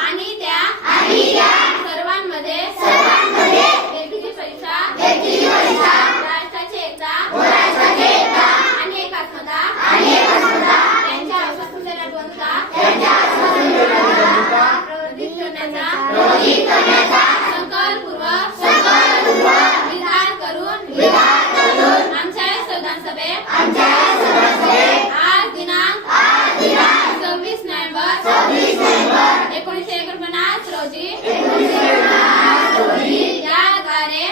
आणि त्या सर्वांमध्ये व्यक्तीची परीक्षा राष्ट्राची एकता आणि एकात्मता त्यांच्या आश्वासनाला द्वंद्वता प्रवर्धित करण्याचा संकल्पपूर्वक विधान करून आमच्या संविधान सभेत आज दिनांक 26 नोव्हेंबर 1949 रोजी याद्वारे